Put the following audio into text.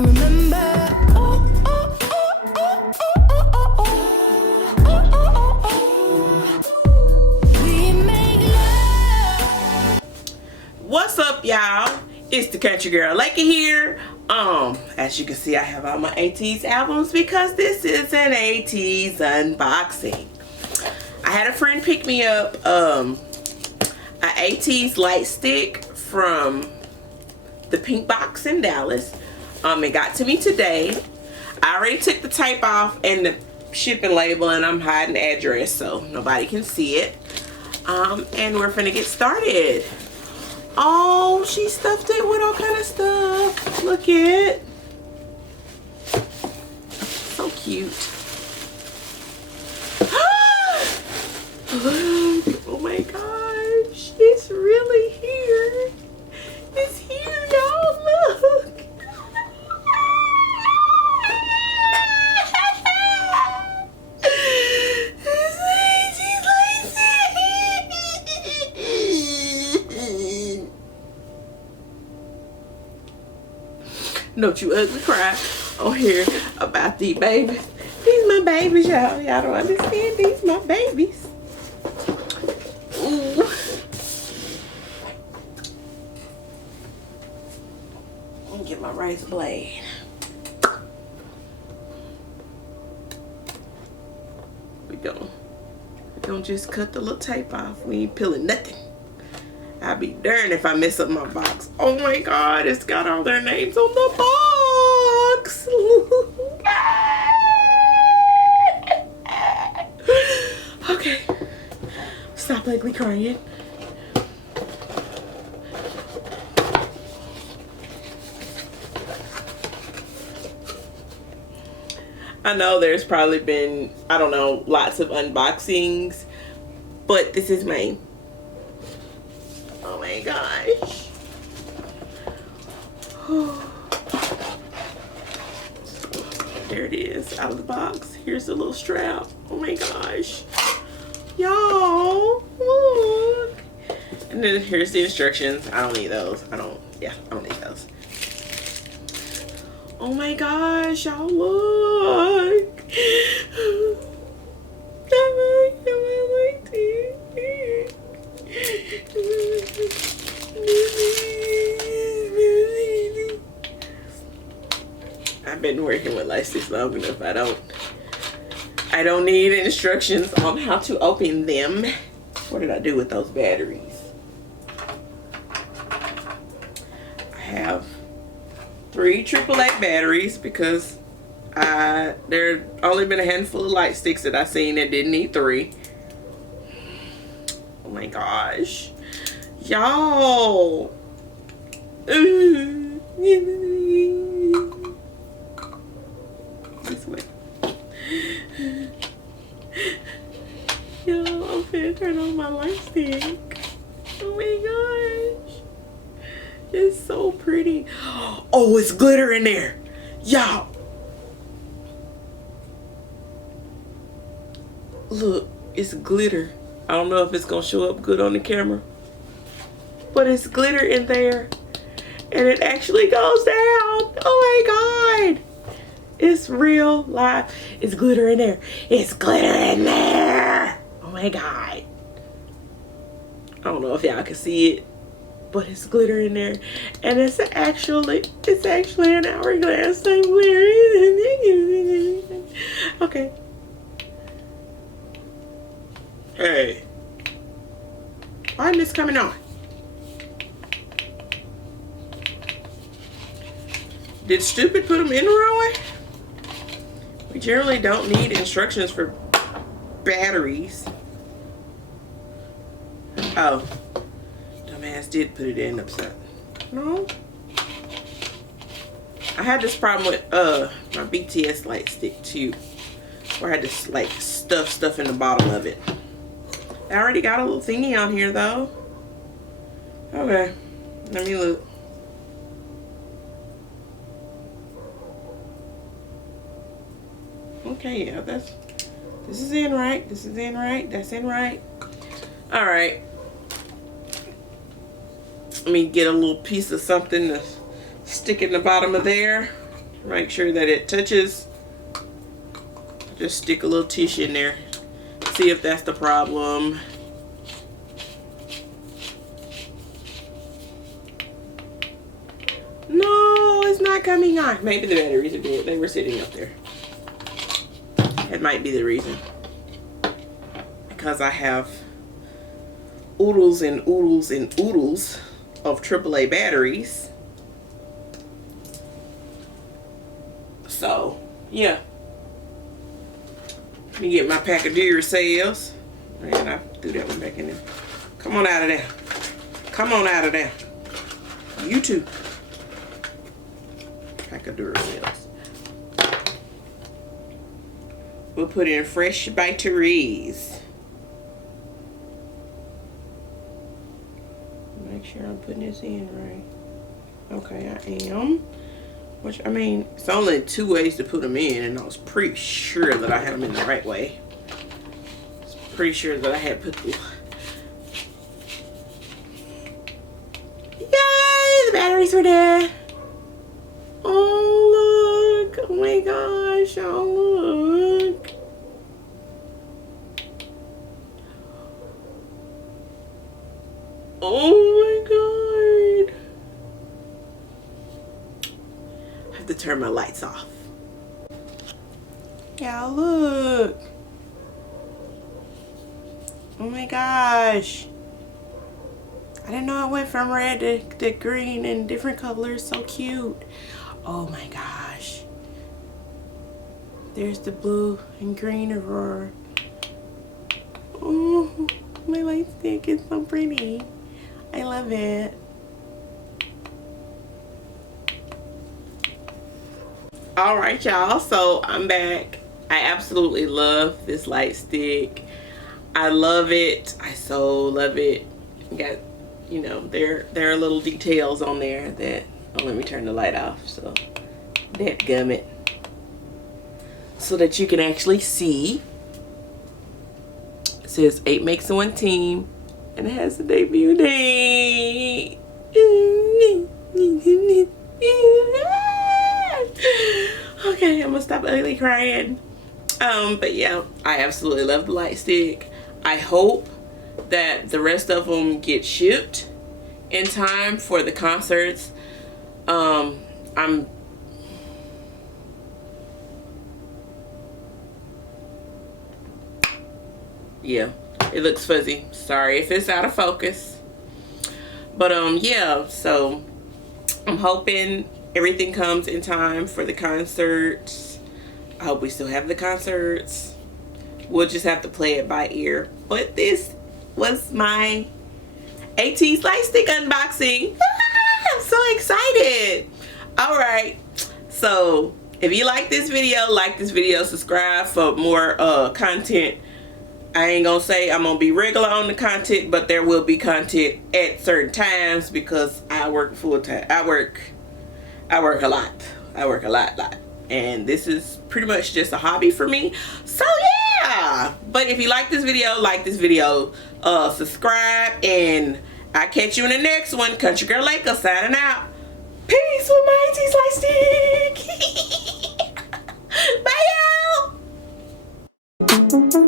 I remember. We make love. What's up, y'all? It's the country girl Laka here. As you can see, I have all my Ateez albums because this is an Ateez unboxing. I had a friend pick me up a Ateez Lightstick from the pink box in Dallas. It got to me today. I already took the tape off and the shipping label, and I'm hiding the address so nobody can see it. And we're finna get started. Oh, she stuffed it with all kind of stuff. Look it. So cute. Oh my gosh. It's really here. It's here, y'all. Look. Don't you ugly cry on here about these babies. These my babies, y'all. Y'all don't understand. These my babies. Ooh. Let me get my razor blade. We gonna just cut the little tape off. We ain't peeling nothing. I'll be darned if I mess up my box. Oh my God, it's got all their names on the box. Okay, stop ugly crying. I know there's probably been, I don't know, lots of unboxings, but this is mine. Oh my gosh. There it is, out of the box. Here's the little strap. Oh my gosh. Y'all, look. And then here's the instructions. I don't need those. I don't need those. Oh my gosh, y'all, look. I like this. I've been working with Lightsticks long enough. I don't need instructions on how to open them. What did I do with those batteries? I have 3 AAA batteries because there only been a handful of Lightsticks that I seen that didn't need 3. Oh my gosh, y'all. This way. Y'all, I'm finna turn on my Lightstick. Oh my gosh, it's so pretty. Oh, it's glitter in there, y'all. Look, it's glitter. I don't know if it's gonna show up good on the camera, but it's glitter in there, and it actually goes down. Oh my God, it's real live. It's glitter in there. It's glitter in there. Oh my God. I don't know if y'all can see it, but it's glitter in there, and it's actually an hourglass type glitter. Okay. Hey, why isn't this coming on? Did stupid put them in the wrong way? We generally don't need instructions for batteries. Oh, dumbass did put it in upside. No. I had this problem with my BTS Lightstick too, where I had to like stuff in the bottom of it. I already got a little thingy on here though. Okay, let me look. Okay, yeah, this is in right. This is in right. That's in right. All right. Let me get a little piece of something to stick in the bottom of there. Make sure that it touches. Just stick a little tissue in there. See if that's the problem. No, it's not coming on. Maybe the batteries are dead. They were sitting up there. That might be the reason. Because I have oodles and oodles and oodles of AAA batteries. So, yeah. Let me get my pack of Duracells. Man, I threw that one back in there. Come on out of there. Come on out of there. You too. Pack of Duracells. We'll put in fresh batteries. Make sure I'm putting this in right. Okay, I am. Which, I mean, it's only 2 ways to put them in, and I was pretty sure that I had them in the right way. Pretty sure that I had put the... Yay! The batteries were there. Oh, look. Oh, my gosh. Oh, look. Oh, my God. I have to turn my lights off. Yeah, look. Oh my gosh. I didn't know it went from red to green and different colors. So cute. Oh my gosh. There's the blue and green aurora. Oh, my light stick is so pretty. I love it. Alright, y'all. So I'm back. I absolutely love this light stick. I love it. I so love it. Got, you know, there are little details on there that, oh, let me turn the light off so that gummit, so that you can actually see. It says 8 makes 1 team, and it has the debut date. Okay, I'm gonna stop ugly crying. But yeah, I absolutely love the light stick. I hope that the rest of them get shipped in time for the concerts. Yeah, it looks fuzzy. Sorry if it's out of focus. But yeah, so I'm hoping everything comes in time for the concerts. I hope we still have the concerts. We'll just have to play it by ear. But this was my Ateez Lightstick unboxing. I'm so excited. Alright, so if you like this video, subscribe for more content. I ain't gonna say I'm gonna be regular on the content, but there will be content at certain times because I work full time. I work a lot. I work a lot. And this is pretty much just a hobby for me. So yeah. But if you like this video, subscribe, and I'll catch you in the next one. Country Girl Laka signing out. Peace with my Ateez Lightstick. Bye, y'all.